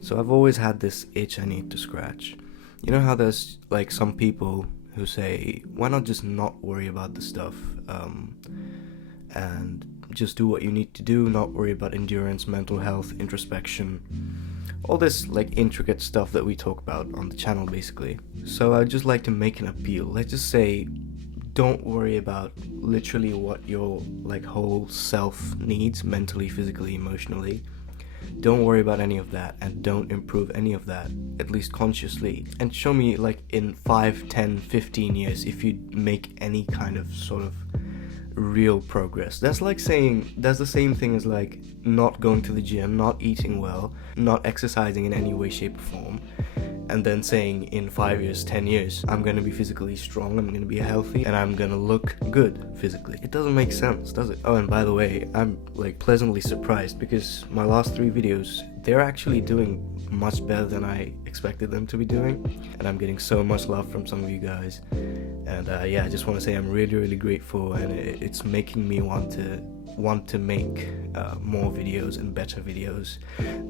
So I've always had this itch I need to scratch. You know how there's like some people who say, why not just not worry about the stuff, and just do what you need to do, not worry about endurance, mental health, introspection, all this like intricate stuff that we talk about on the channel basically. So I'd just like to make an appeal. Let's just say, don't worry about literally what your like whole self needs, mentally, physically, emotionally. Don't worry about any of that, and don't improve any of that, at least consciously. And show me like in 5, 10, 15 years if you make any kind of sort of real progress. That's like saying, that's the same thing as like not going to the gym, not eating well, not exercising in any way, shape or form, and then saying in 5 years, 10 years, I'm gonna be physically strong, I'm gonna be healthy, and I'm gonna look good physically. It doesn't make sense, does it? Oh, and by the way, I'm like pleasantly surprised because my last 3 videos, they're actually doing much better than I expected them to be doing, and I'm getting so much love from some of you guys. And yeah, I just want to say I'm really, really grateful, and it's making me want to make more videos and better videos,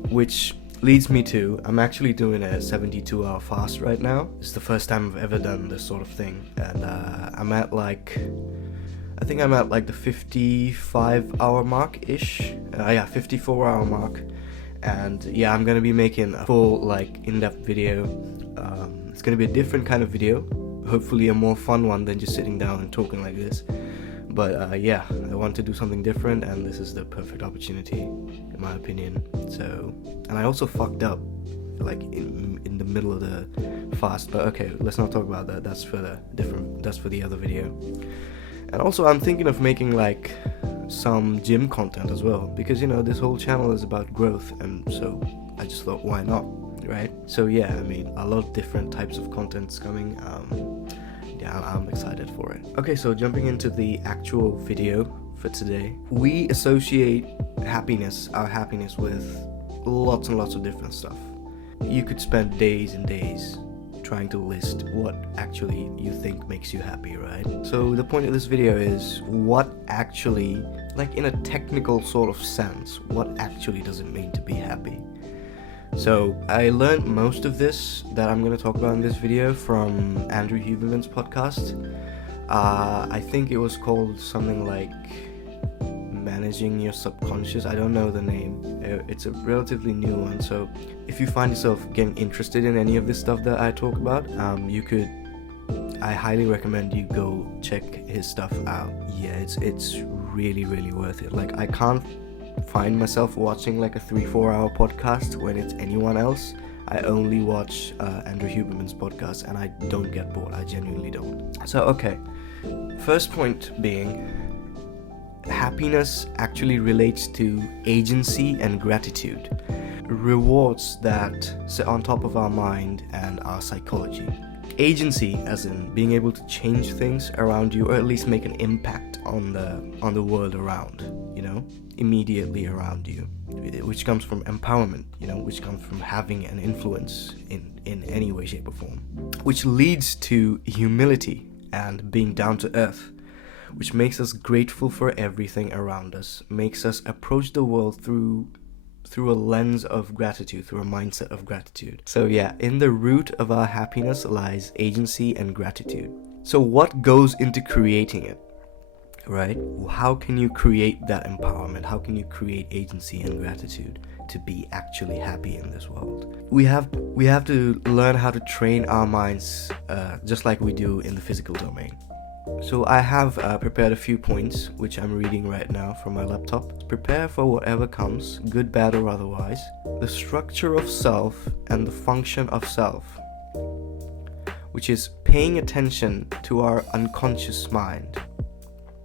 which leads me to, I'm actually doing a 72-hour fast right now. It's the first time I've ever done this sort of thing, and I'm at like, I think I'm at like the 55-hour mark-ish. Yeah, 54-hour mark. And yeah, I'm gonna be making a full like in-depth video. It's gonna be a different kind of video, hopefully a more fun one than just sitting down and talking like this. But yeah, I want to do something different, and this is the perfect opportunity, in my opinion. So, and I also fucked up, like in the middle of the fast. But okay, let's not talk about that. That's for the other video. And also, I'm thinking of making like some gym content as well, because you know this whole channel is about growth, and so I just thought, why not, right? So yeah, I mean, a lot of different types of content's coming. Yeah, I'm excited for it. Okay, so jumping into the actual video for today, we associate our happiness with lots and lots of different stuff. You could spend days and days trying to list what actually you think makes you happy, right? So the point of this video is what actually, like in a technical sort of sense, what actually does it mean to be happy? So I learned most of this that I'm going to talk about in this video from Andrew Huberman's podcast. I think it was called something like Managing Your Subconscious. I don't know the name. It's a relatively new one. So if you find yourself getting interested in any of this stuff that I talk about, I highly recommend you go check his stuff out. Yeah, it's really, really worth it. Like, I can't find myself watching like a 3-4 hour podcast when it's anyone else. I only watch Andrew Huberman's podcast, and I don't get bored. I genuinely don't. So okay, first point being, happiness actually relates to agency and gratitude, rewards that sit on top of our mind and our psychology. Agency, as in being able to change things around you, or at least make an impact on the world around, you know, immediately around you, which comes from empowerment, you know, which comes from having an influence in any way, shape or form, which leads to humility and being down to earth, which makes us grateful for everything around us, makes us approach the world through a lens of gratitude, through a mindset of gratitude. So yeah, in the root of our happiness lies agency and gratitude. So what goes into creating it, right? How can you create that empowerment? How can you create agency and gratitude to be actually happy in this world? We have to learn how to train our minds just like we do in the physical domain. So I have prepared a few points, which I'm reading right now from my laptop. Prepare for whatever comes, good, bad, or otherwise. The structure of self and the function of self, which is paying attention to our unconscious mind,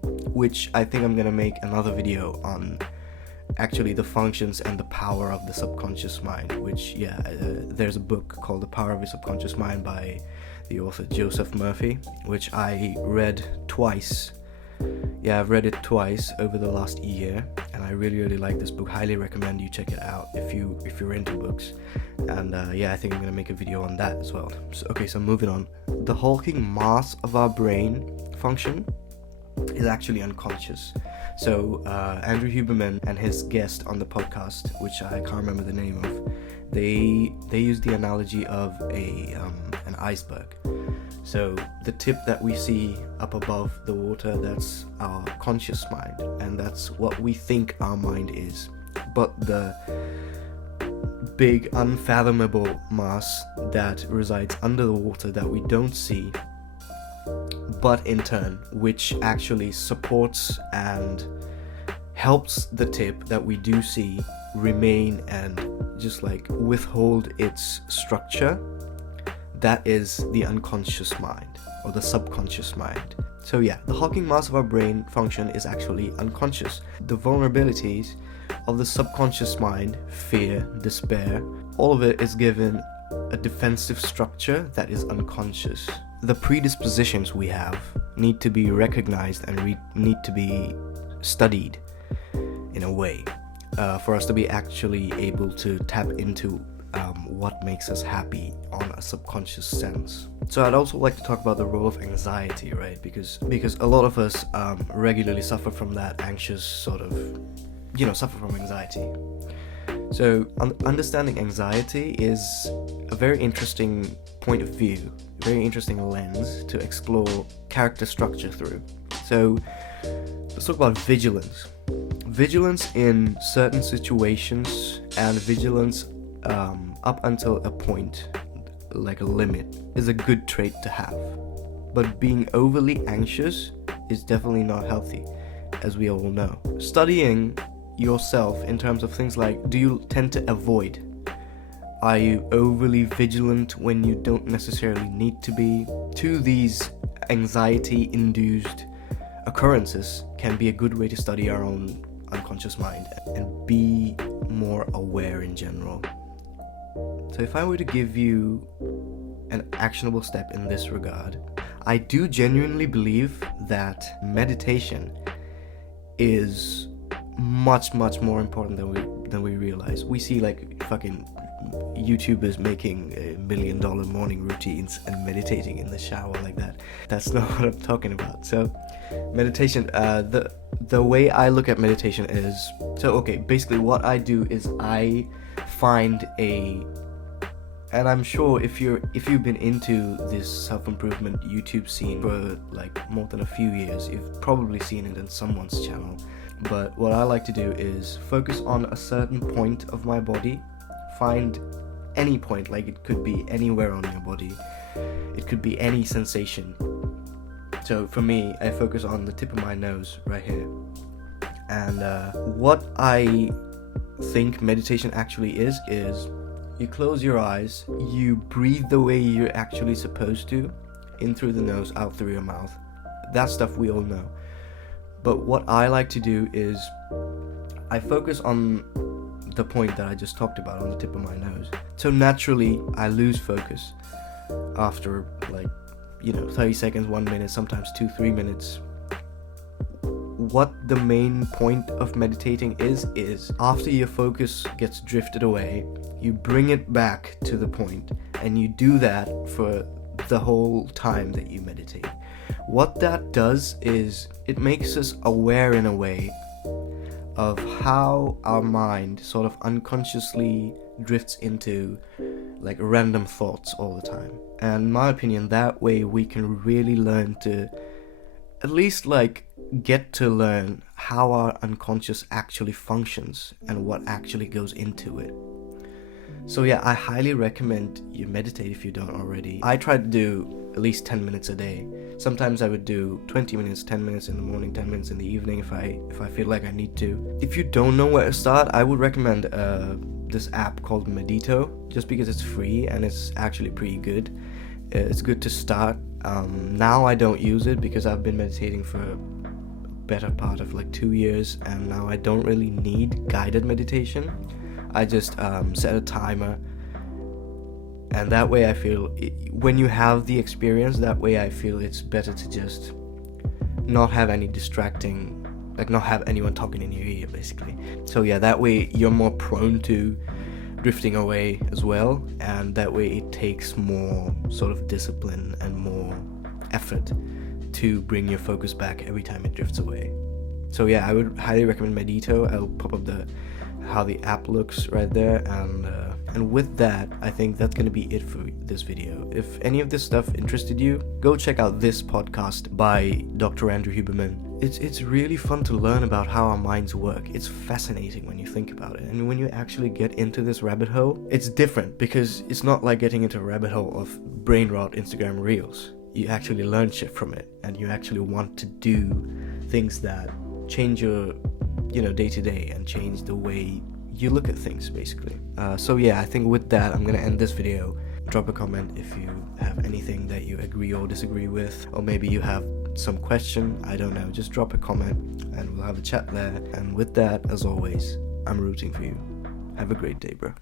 which I think I'm going to make another video on actually the functions and the power of the subconscious mind, which, yeah, there's a book called The Power of Your Subconscious Mind by the author Joseph Murphy, which I read twice. Yeah, I've read it twice over the last year, and I really, really like this book. Highly recommend you check it out if you're into books. And yeah, I think I'm gonna make a video on that as well. So moving on. The hulking mass of our brain function is actually unconscious. So Andrew Huberman and his guest on the podcast, which I can't remember the name of, they use the analogy of an iceberg. So the tip that we see up above the water, that's our conscious mind, and that's what we think our mind is. But the big unfathomable mass that resides under the water that we don't see, but in turn which actually supports and helps the tip that we do see remain and just like withhold its structure, that is the unconscious mind or the subconscious mind. So yeah, the hulking mass of our brain function is actually unconscious. The vulnerabilities of the subconscious mind, fear, despair, all of it is given a defensive structure that is unconscious. The predispositions we have need to be recognized and need to be studied in a way for us to be actually able to tap into what makes us happy on a subconscious sense. So I'd also like to talk about the role of anxiety, right? Because a lot of us regularly suffer from that anxious sort of, suffer from anxiety. So understanding anxiety is a very interesting point of view, a very interesting lens to explore character structure through. So let's talk about vigilance. Vigilance in certain situations and vigilance up until a point, like a limit, is a good trait to have. But being overly anxious is definitely not healthy, as we all know. Studying yourself in terms of things like, do you tend to avoid? Are you overly vigilant when you don't necessarily need to be? To these anxiety-induced occurrences can be a good way to study our own unconscious mind and be more aware in general. So if I were to give you an actionable step in this regard, I do genuinely believe that meditation is much more important than we realize. We see like fucking YouTubers making $1 million morning routines and meditating in the shower like that. That's not what I'm talking about. So meditation, the way I look at meditation is, basically what I do is I find and I'm sure if you've been into this self-improvement YouTube scene for like more than a few years, you've probably seen it in someone's channel. But what I like to do is focus on a certain point of my body. Find any point, like it could be anywhere on your body. It could be any sensation. So for me, I focus on the tip of my nose right here. And what I think meditation actually is you close your eyes, you breathe the way you're actually supposed to, in through the nose, out through your mouth. That stuff we all know. But what I like to do is I focus on the point that I just talked about, on the tip of my nose. So naturally, I lose focus after 30 seconds, 1 minute, sometimes 2-3 minutes. What the main point of meditating is after your focus gets drifted away, you bring it back to the point, and you do that for the whole time that you meditate. What that does is it makes us aware in a way of how our mind sort of unconsciously drifts into like random thoughts all the time. And in my opinion, that way we can really learn to at least get to learn how our unconscious actually functions and what actually goes into it. So yeah, I highly recommend you meditate if you don't already. I try to do at least 10 minutes a day. Sometimes I would do 20 minutes, 10 minutes in the morning, 10 minutes in the evening if I feel like I need to. If you don't know where to start, I would recommend this app called Medito, just because it's free and it's actually pretty good. It's good to start. Now I don't use it because I've been meditating for a better part of 2 years, and now I don't really need guided meditation. I just set a timer, and that way I feel when you have the experience, that way I feel it's better to just not have any distracting, not have anyone talking in your ear basically. So yeah, that way you're more prone to drifting away as well, and that way it takes more sort of discipline and more effort to bring your focus back every time it drifts away. So yeah, I would highly recommend Medito. I'll pop up how the app looks right there, and with that, I think that's gonna be it for this video. If any of this stuff interested you, go check out this podcast by Dr. Andrew Huberman. It's really fun to learn about how our minds work. It's fascinating when you think about it, and when you actually get into this rabbit hole, it's different because it's not like getting into a rabbit hole of brain rot Instagram reels. You actually learn shit from it, and you actually want to do things that change your day to day and change the way you look at things, basically. So yeah, I think with that, I'm gonna end this video. Drop a comment if you have anything that you agree or disagree with, or maybe you have some question, I don't know, just drop a comment and we'll have a chat there. And with that, as always, I'm rooting for you. Have a great day, bro.